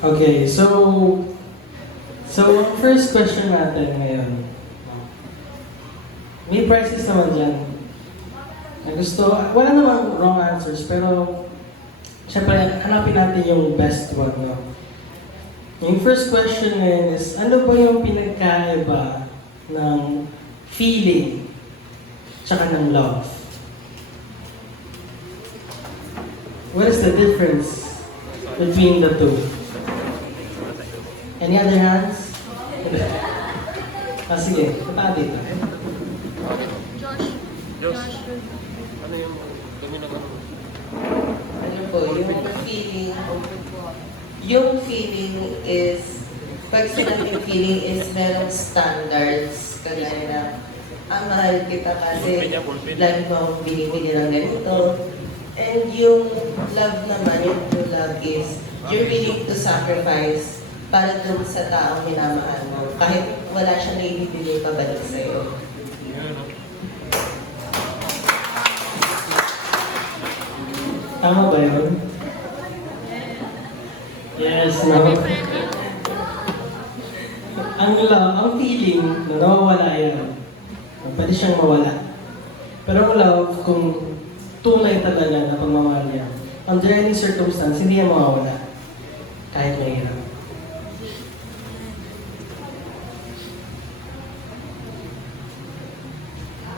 Okay, so ang first question natin ngayon, may prizes naman dyan. Na gusto, wala namang wrong answers, pero syempre, hanapin natin yung best one, no? Yung first question ngayon is, ano ba yung pinagkaiba ng feeling tsaka ng love? What is the difference between the two? Any other hands? Sige, punta ka dito. Josh. Ano yung dumi ng ano? Ano po, yung feeling is, pag sinabing feeling is merong standards, kagaya na, mahal kita kasi lagi mo akong binibili ng ganito. And yung love naman, yung true love is, you're willing to sacrifice para dun sa taong minamahal mo. Kahit wala siyang naibibigay pabalik sa'yo. Tama ba yun? Yes, no? Ang love, ang feeling na nawawala yan, pwede siyang mawala. Pero ang love, kung tunay talaga na pagmamahal niya, under any circumstance, hindi yan mawawala. Kahit mahirap.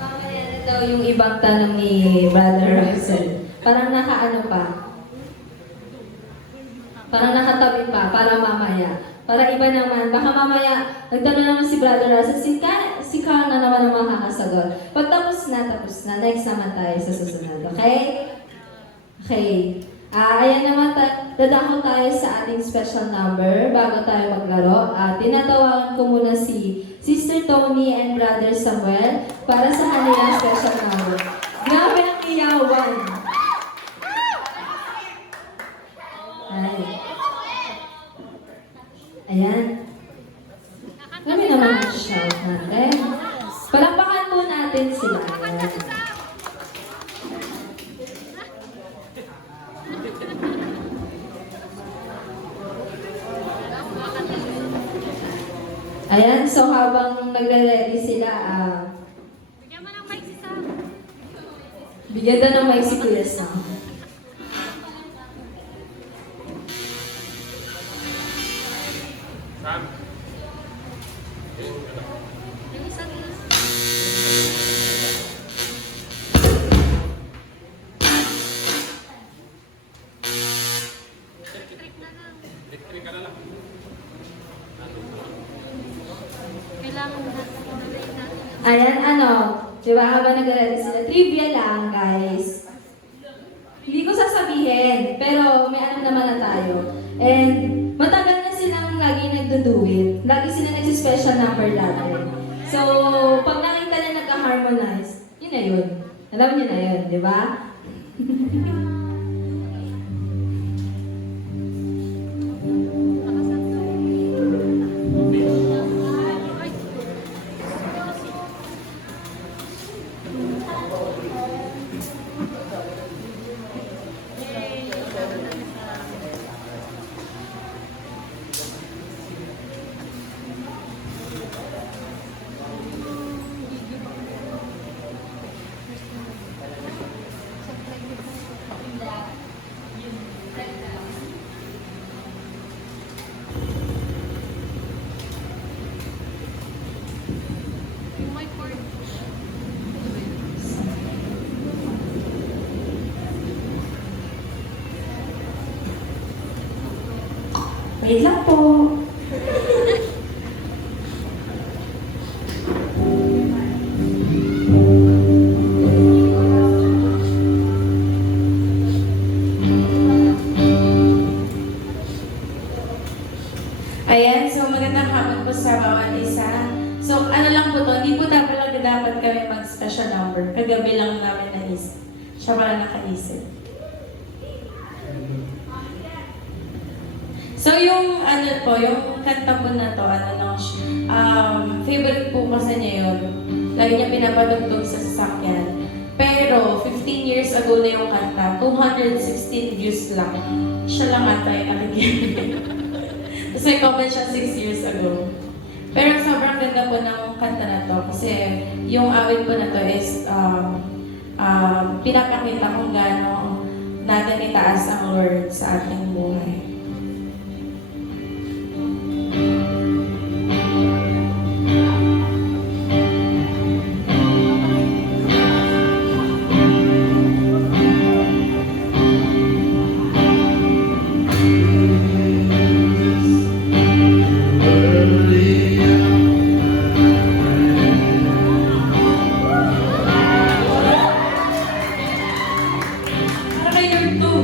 Mamaya daw yung ibang tanong ni Brother Russell. Parang nakaano pa. Parang nakatabi pa, para mamaya. Para iba naman, baka mamaya, nagtanong naman si Brother Russell, si Carl na naman ang makakasagot. Pag tapos na, next naman tayo sa susunod. Okay? Okay. Ayan naman, dadako tayo sa ating special number bago tayo maglaro. Tinatawagan ko muna si Sister Tony and Brother Samuel para sa kanilang special number. Grabe ang iyawan! Ay. Ayan. Kami naman ang shout natin. Palakpakan po natin sila. Ayan. Ayan, so habang nagre-ready sila, Bigyan mo ng mic si Sam. bigyan daw ng mic si Kuya Sam. Sam. Yung isa din. Electric na lang. Electric ka na lang. Kailangan natin natin. Ayan, di ba habang nag-ready sila, trivia lang, guys. Hindi ko sasabihin, pero may ano naman na tayo. And matagal na silang lagi nagduduit. Lagi sila nagsi-special number lagi. So, pag nakita na nagka-harmonize, yun na yun. Alam niyo na yun, di ba? Yung mic cord. Wait lang po. Ayan, so magandang hapon po sa bawat isa. So ano lang po to, hindi po dapat kami mag-special number. Kagabi lang namin naisip. Siya pala nakaisip. So yung ano po, yung kanta po na to, ano lang siya, favorite po kasi niya yun. Lagi niya pinapatugtog sa sasakyan. Pero 15 years ago na yung kanta, 216 views lang. Siya lang ata yung nakikinig. Kasi comment siya 6 years ago. Pero sobrang ganda po ng kanta na to kasi yung awit po na to is pinapakita kung gaano natin itaas ang Lord sa ating buhay. Para kay Lord to.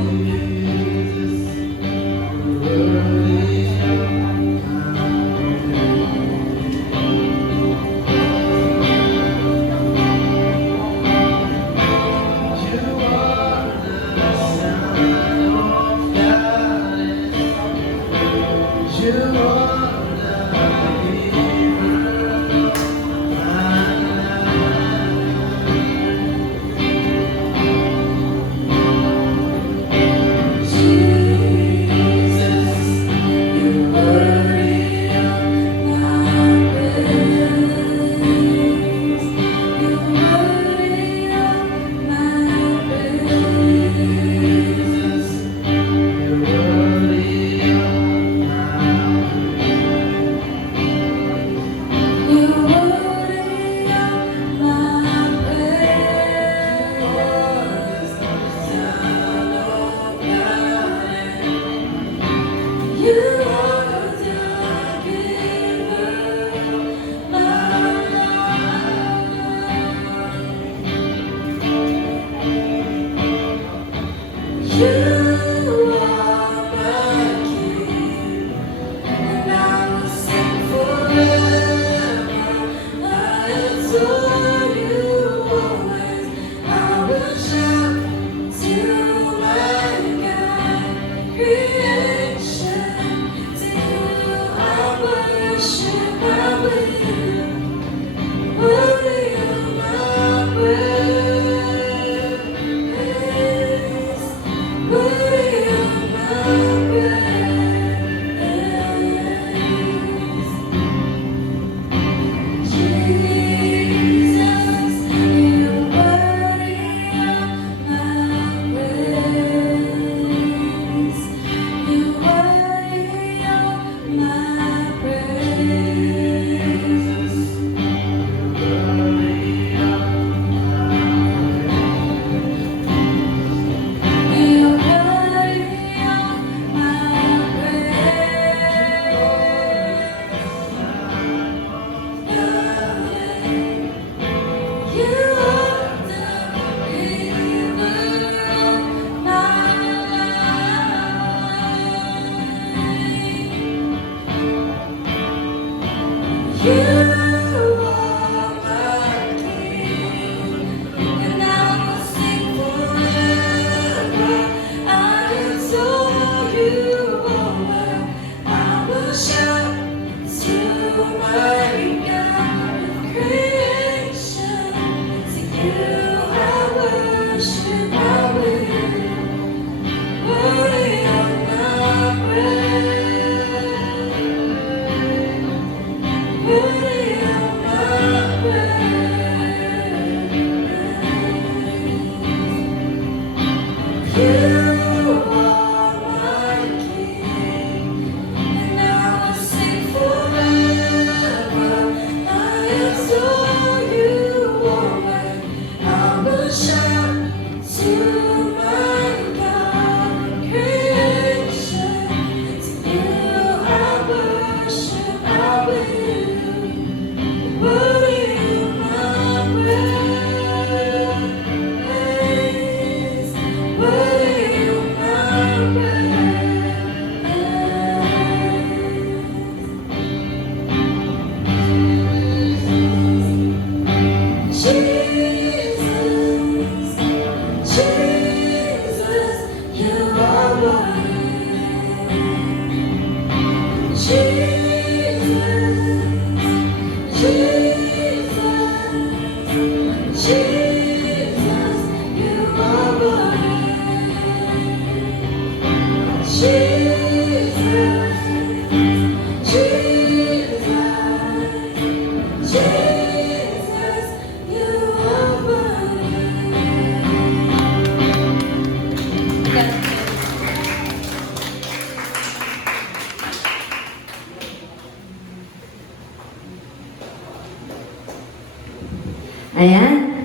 Ayan.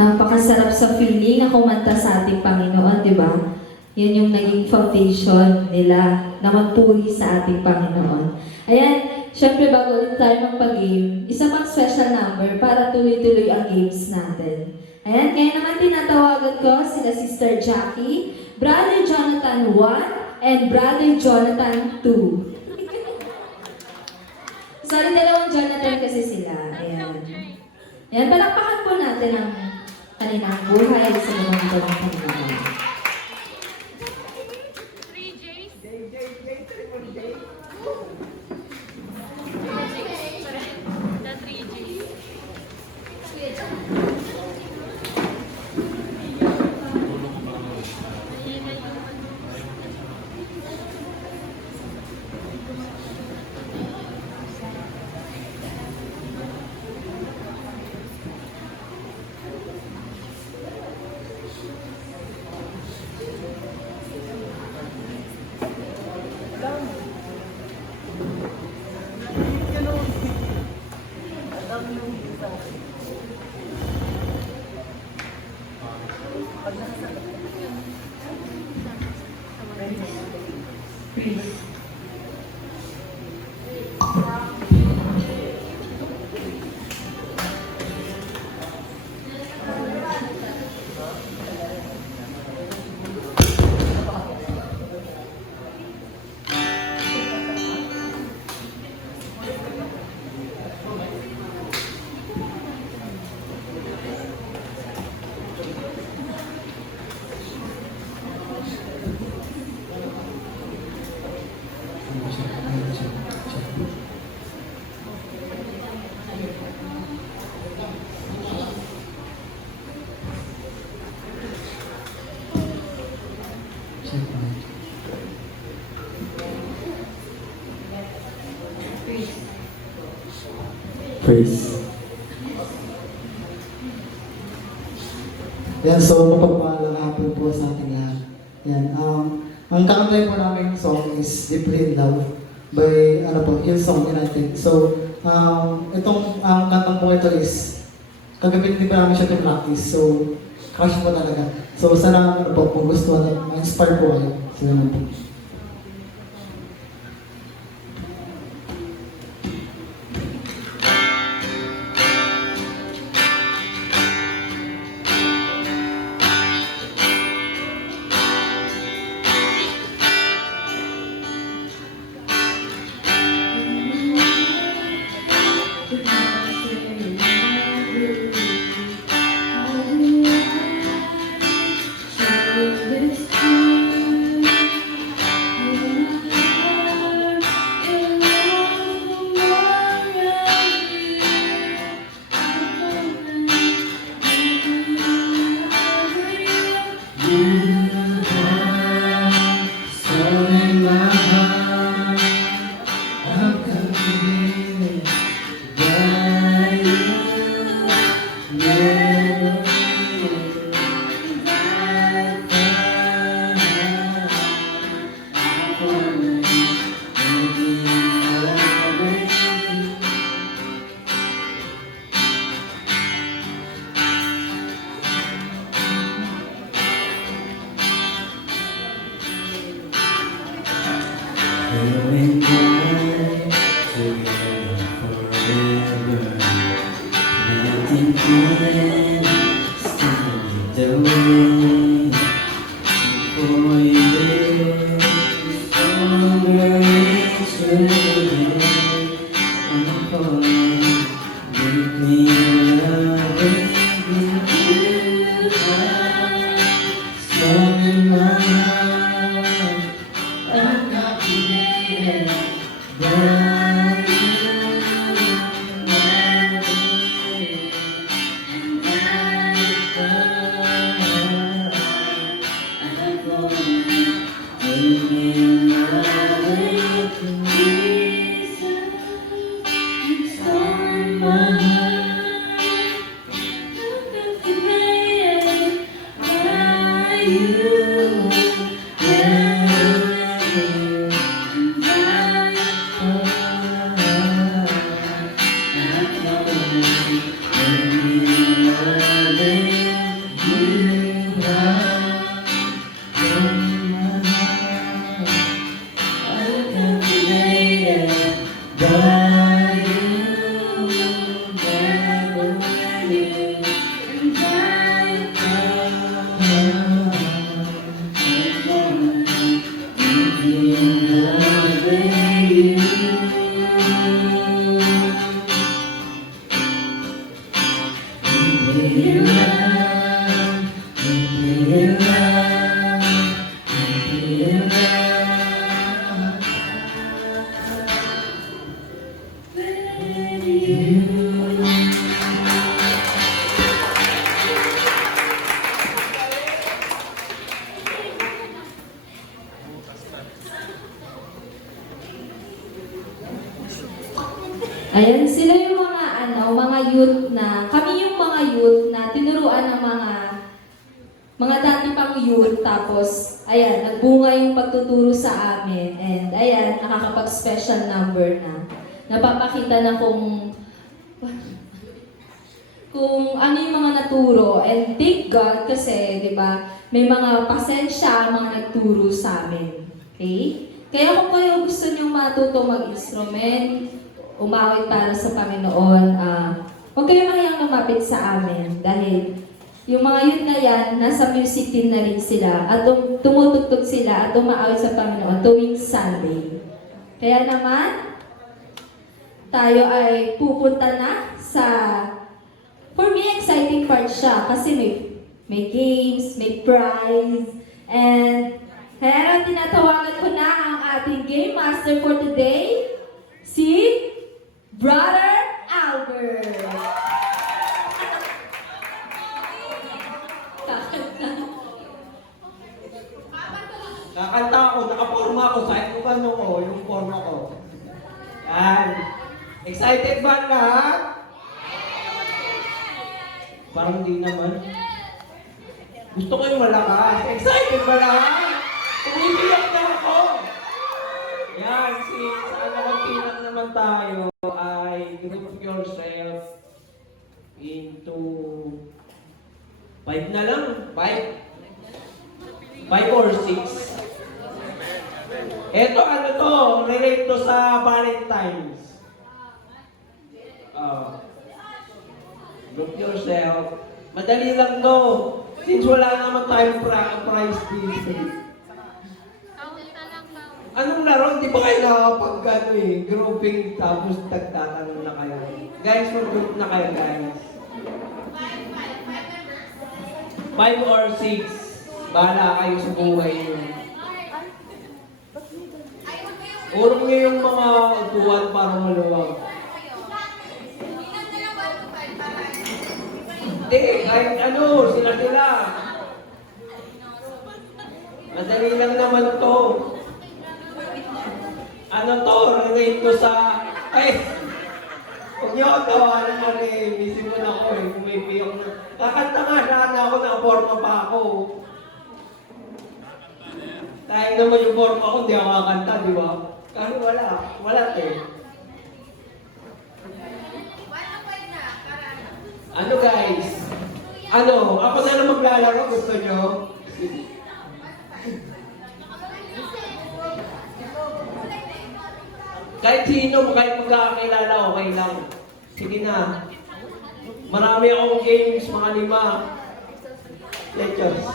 Napakasarap sa feeling na kumanta sa ating Panginoon, di ba? Yun yung naging foundation nila na magpuri sa ating Panginoon. Ayan, syempre bago ulit tayo magpag-game, isa pang special number para tuloy-tuloy ang games natin. Ayan, kaya naman tinatawagan ko sila Sister Jackie, Brother Jonathan 1, and Brother Jonathan 2. Sorry, dalawang Jonathan kasi sila. Ayan. Ayan, palakpakan po natin ang kanilang buhay sa mga ng Panginoon. 3Js? The 3Js. Praise. Yan, so mapagpalang hapon po sa ating lahat. Yan, ang kakantay po namin song is Deeply in Love by, yung song United. So, itong kantang po ito is, kagabi din pa namin siya practice. So, crush po talaga. So, sana kung gusto na, ma-inspire po kayo. So, yun po. But you never knew. And I Ayan, sila yung mga youth na, kami yung mga youth na tinuruan ng mga dati pang youth, tapos, ayan, nagbunga yung pagtuturo sa amin, and ayan, nakakapag-special number na. Napapakita na kung ano yung mga naturo, and thank God kasi, di ba, may mga pasensya ang mga nagturo sa amin. Okay? Kaya kung kayo gusto nyo matuto mag-instrument, umawit para sa Panginoon, huwag kayong mahiyang lumapit sa amin dahil yung mga yun na yan, nasa music team na rin sila at tumutugtog sila at umaawit sa Panginoon tuwing Sunday. Kaya naman, tayo ay pupunta na sa, for me, exciting part siya kasi may games, may prize, and kaya tinatawagan ko na ang ating game master for today, si Brother Albert. Kakanta ako, nakaporma ako, kahit kung ano ko, yung forma ko. Yan. Excited ba lahat? Parang hindi naman. Gusto ko yung malakas. Excited ba lahat? Umiiyak na ako. Yan, sa alakantinan naman tayo ay group yourself into 5 na lang. 5 or 6. Eto ano to, relate to sa Valentine's. Group yourself. Madali lang to. Since wala naman tayong prize dito. Anong laro? Di ba kayo nakapag grouping tapos tagtatanong na kayo? Guys, mag-group na kayo guys. 5 or 6. Bahala kayo sa buhay nyo. Urong nyo yung mga upuan para maluwag. Hindi, kahit ano, sila. Madali lang naman to. Ano to, relate ko sa... Ay! Huwag nyo ako tawanan mo inisip ko na ako kung may piyong... Kakanta nga, sana ako, nakaporma pa ako. Dahil naman yung forma ko, hindi ako kakanta, di ba? Kasi wala eh. Ano guys? Ano? Ako na lang maglalaro, gusto nyo? Kahit sino, kahit magkakakilala, okay lang. Sige na. Marami akong games, mga 5. Lectures.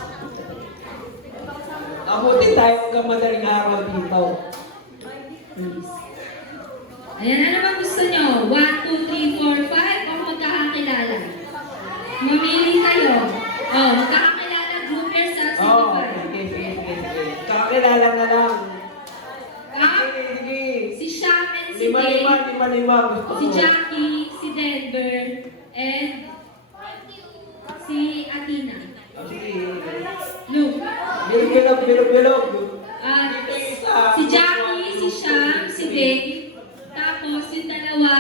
Abutin tayo hanggang madaling araw dito. Ayan, ano ba gusto nyo? 1, 2, 3, 4, 5 o magkakakilala? Mamili kayo. Magkakakilala, group yourself, Sige. Kakilala na lang. Sige. Si Sham and si Dave, 5. Gusto ko. si Jackie, si Denver, and si Athena. Sige. Luke. Bilog. Si Jackie, si Sham, si Dave, tapos yung dalawa,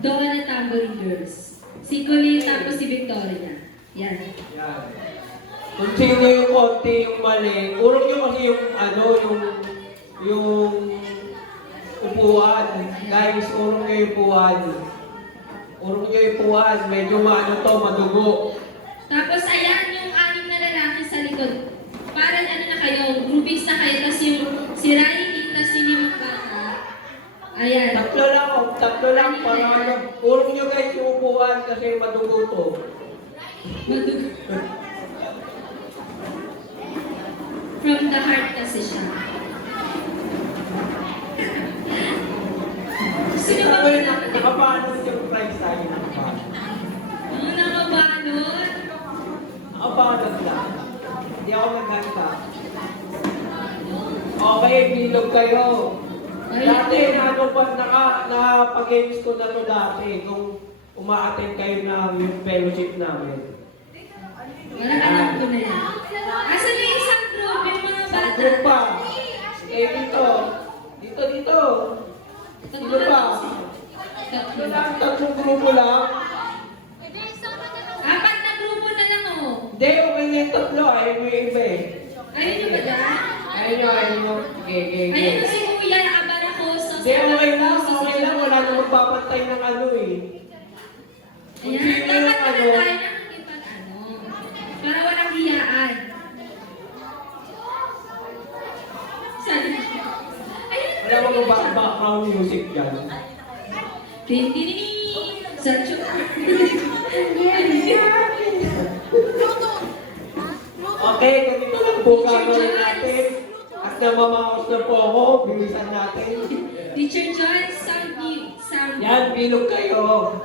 Dora na Tambourine Girls. Si Colleen, tapos si Victoria. Yan. Yan. Kung sino yung konti, yung mali, urong nyo kasi yung upuan. Guys, urong nyo yung upuan. Urong nyo yung upuan. Medyo madugo. Tapos ayan yung 6 na lalaki sa likod. Parang ano na kayo, groupings na kayo, tapos yung si Riley, tapos yun yung bata. Ayan. Tatlo lang para ano. Puro nyo guys yung upuan kasi madugo to. From the heart kasi siya. Sino ba Sabi, ba? nakapaano yung price tayo ng Ano nakabalot? Nakapaano lang. Hindi ako naghanda. Okay, bilog kayo. Dati, napag-games ko na to dati. Kung uma-attend kayo na yung fellowship namin. Wala alam ko na yan. Asan na yung isang group? Yung mga bata? Group pa. Eh, dito. Dito. Sino pa? Tatlo lang, tatlong grupo lang. Apat na grupo na lang oh. Hindi, okay na yung tatlo. Ayaw mo yung iba eh. Ayun yung ba dyan? Ayaw nyo. Okay. Ayun kasi Kuya, abara ko sa... Hindi, okay lang. Wala na magpapantay ng ano eh. Kung Ayan, sino dapat yung naman ano. tayo nakikipag ano. Para walang hiyaan. Sabi ko. Ayun. Wala mga background music dyan. Tindini. Sancho. Okay, ganito lang po gagawin natin. At namamaos na po ako, bilisan natin. Teacher John, sound mute. Sound mute. Yan, bilog kayo.